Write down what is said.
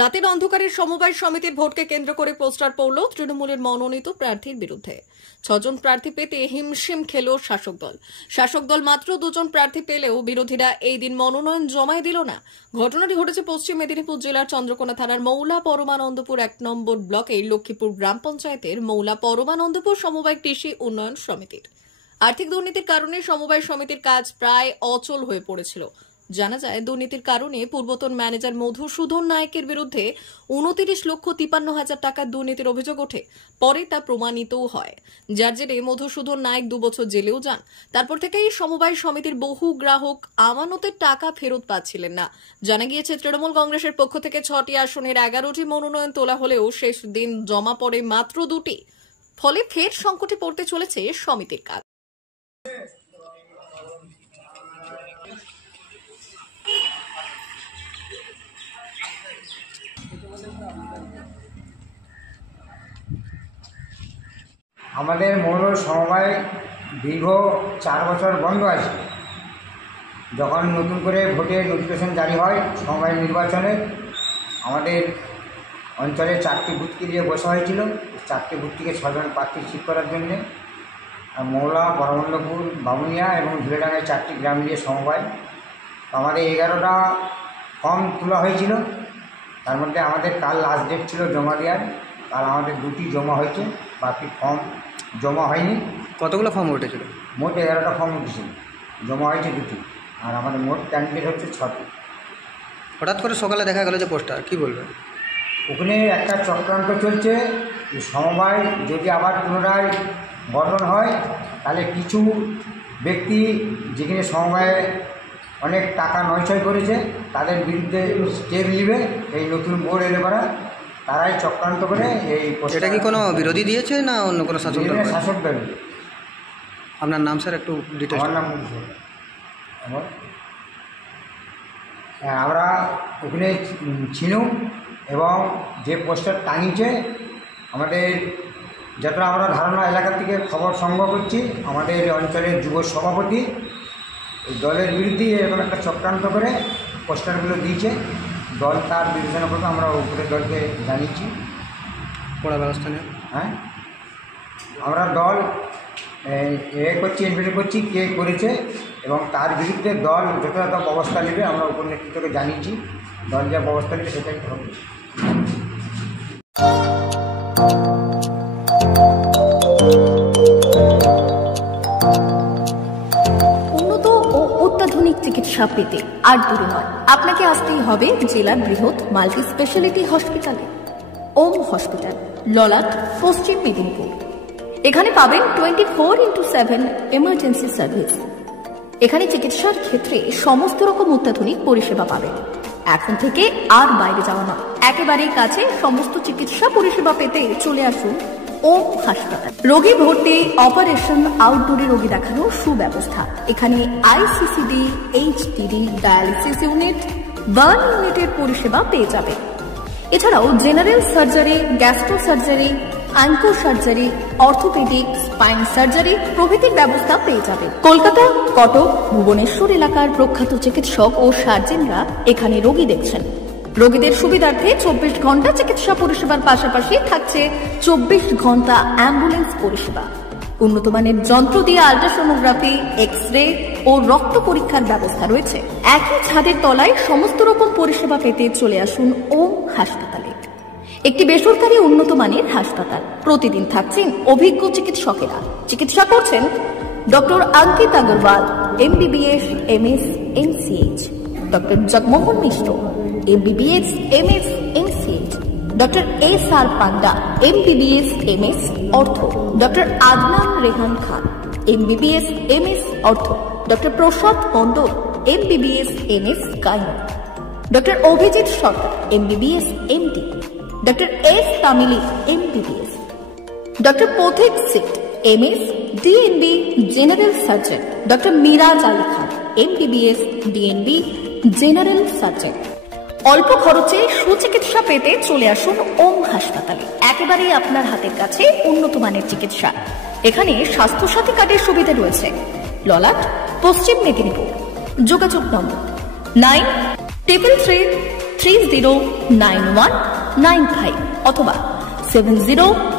রাতের অন্ধকারের সমবায় সমিতির ভোটকে কেন্দ্র করে পোস্টার পড়ল তৃণমূলের মনোনীত প্রার্থীর বিরুদ্ধে। 6 জন প্রার্থী পেতে হিমশিম খেল শাসক দল। শাসক দল মাত্র 2 জন প্রার্থী পেলেও বিরোধীরা এই দিন মনোনয়ন জমাই দিল না। ঘটনাটি ঘটেছে পশ্চিম মেদিনীপুর জেলার চন্দ্রকোনা থানার মৌলা পরমানন্দপুর 1 নম্বর ব্লকের লক্ষ্মীপুর গ্রাম পঞ্চায়েতের মৌলা পরমানন্দপুর সমবায় কৃষি উন্নয়ন সমিতির। আর্থিক দুর্নীতির কারণে সমবায় সমিতির কাজ প্রায় অচল হয়ে পড়েছিল। জানা যায়, দুর্নীতির কারণে পূর্বতন ম্যানেজার মধুসূদন নায়েকের বিরুদ্ধে 29,53,000 টাকার দুর্নীতির অভিযোগ ওঠে। পরে তা প্রমাণিতও হয়, যার জেরে মধুসূদন নায়েক 2 বছর জেলেও যান। তারপর থেকেই সমবায় সমিতির বহু গ্রাহক আমানতের টাকা ফেরত পাচ্ছিলেন না। জানা গিয়েছে, তৃণমূল কংগ্রেসের পক্ষ থেকে 6টি আসনের 11টি মনোনয়ন তোলা হলেও শেষ দিন জমা পড়ে মাত্র 2টি। ফলে ফের সংকটে পড়তে চলেছে সমিতির কাজ। আমাদের মৌল সমবায় দীর্ঘ 4 বছর বন্ধ আছে। যখন নতুন করে ভোটের নোটিফিকেশন জারি হয় সমবায় নির্বাচনে, আমাদের অঞ্চলে 4টি বুথকে দিয়ে বসা হয়েছিল। 4টি বুথ থেকে 6 জন প্রার্থী ঠিক করার জন্যে মৌলা, পরমানন্দপুর, বামুনিয়া এবং ধুলেডাঙ্গায় 4টি গ্রাম দিয়ে সমবায়। আমাদের 11টা ফর্ম তোলা হয়েছিল। তার মধ্যে আমাদের কাল লাস্ট ডেট ছিল জমা দেওয়ার। কাল আমাদের 2টি জমা হয়েছে, বাকি ফর্ম জমা হয়নি। কতগুলো ফর্ম উঠেছিল? মোট 11টা ফর্ম উঠেছিল, জমা হয়েছে 2টি, আর আমাদের মোট ক্যান্ডিডেট হচ্ছে 6টি। হঠাৎ করে সকালে দেখা গেল যে পোস্টার, কী বলবেন? ওখানে একটা চক্রান্ত চলছে। সমবায় যদি আবার পুনরায় গঠন হয়, তাহলে কিছু ব্যক্তি যেখানে সমবায়ে অনেক টাকা নয়ছয় করেছে তাদের বিরুদ্ধে স্টেপ নেবে। এই নতুন বোর্ড এলে পরা তারাই চক্রান্ত করে এই। এটা কি কোনো বিরোধী দিয়েছে না অন্য কোনো শাসক দল? শাসক দল। আপনার নাম স্যার একটু ডিটেলস? আমার নাম আমরা ওখানে ছিলাম এবং যে পোস্টার টাঙিয়েছে, আমাদের যতটা আমরা ধারণা এলাকা থেকে খবর সংগ্রহ করছি, আমাদের অঞ্চলের যুব সভাপতি এই দলের বিরুদ্ধে এরকম একটা চক্রান্ত করে পোস্টারগুলো দিয়েছে। দল তার বিবেচনা করবে, আমরা উপরের দলকে জানিয়েছি। পড়া ব্যবস্থা নেই। হ্যাঁ, আমরা দল করছি, ইনভেস্ট করছি কে করেছে এবং তার বিরুদ্ধে দল যথাযথ ব্যবস্থা নেবে। আমরা উপর নেতৃত্বকে জানিয়েছি, দল যা ব্যবস্থা নেবে সেটাই হবে। উন্নত ও অত্যাধুনিক চিকিৎসা পেতে আর দূরে নয়, আপনাকে আসতেই হবে জেলার বৃহৎ মাল্টি স্পেশালিটি হসপিটালে। ওম হসপিটাল, ললাট, পশ্চিম মেদিনীপুর। এখানে পাবেন 24x7 এমার্জেন্সি সার্ভিস। এখানে চিকিৎসার ক্ষেত্রে সমস্ত রকম অত্যাধুনিক পরিষেবা পাবেন। এখন থেকে আর বাইরে যাওয়া নয়, একেবারেই কাছে সমস্ত চিকিৎসা পরিষেবা পেতে চলে আসুন ওম হাসপাতাল। রোগী ভর্তি, অপারেশন, আউটডোরে রোগী দেখানোর সুব্যবস্থা। এখানে ICCD, HDD, dialysis unit, burn ইউনিটের পরিষেবা পেয়ে যাবে। এছাড়াও general surgery, gastro surgery, onco surgery, orthopaedic, spine surgery প্রভৃতির ব্যবস্থা পেয়ে যাবে। কলকাতা, কটক, ভুবনেশ্বর এলাকার প্রখ্যাত চিকিৎসক ও সার্জেনরা এখানে রোগী দেখছেন। রোগীদের সুবিধার্থে 24 ঘন্টা চিকিৎসা পরিষেবার পাশাপাশি থাকছে 24 ঘন্টা অ্যাম্বুলেন্স পরিষেবা। উন্নত মানের যন্ত্র দিয়ে আল্ট্রাসোনোগ্রাফি, এক্স-রে ও রক্ত পরীক্ষার ব্যবস্থা রয়েছে। একই ছাদের তলায় সমস্ত রকম পরিষেবা পেতে চলে আসুন ওম হাসপাতালে। একটি বেসরকারি উন্নত মানের হাসপাতাল। প্রতিদিন থাকছেন অভিজ্ঞ চিকিৎসকেরা। চিকিৎসা করছেন doctor Ankit Agarwal, MBBS, MS, MCH, doctor Jagmohan Mishra, MBBS, MS, MCH, doctor SR Panda, MBBS, MS, ortho, doctor Adnan Rehan Khan, MBBS, MS, ortho, doctor Prasad Mondal, MBBS, MS, gynae, doctor Abhijit Sarkar, MBBS, MD, doctor S তামিলি, MBBS, ডক্টর পথিক সিট, MS, DNB, general surgeon, doctor Miraj Ali Khan, MBBS, DNB, general surgeon. অল্প খরচে সুচিকিৎসা পেতে চলে আসুন ওম হাসপাতালে। একেবারেই আপনার হাতের কাছে উন্নত মানের চিকিৎসা। এখানে স্বাস্থ্যসাথী কার্ডের সুবিধা রয়েছে। ললাট, পশ্চিম মেদিনীপুর। যোগাযোগ নম্বর 93333 309195 অথবা 70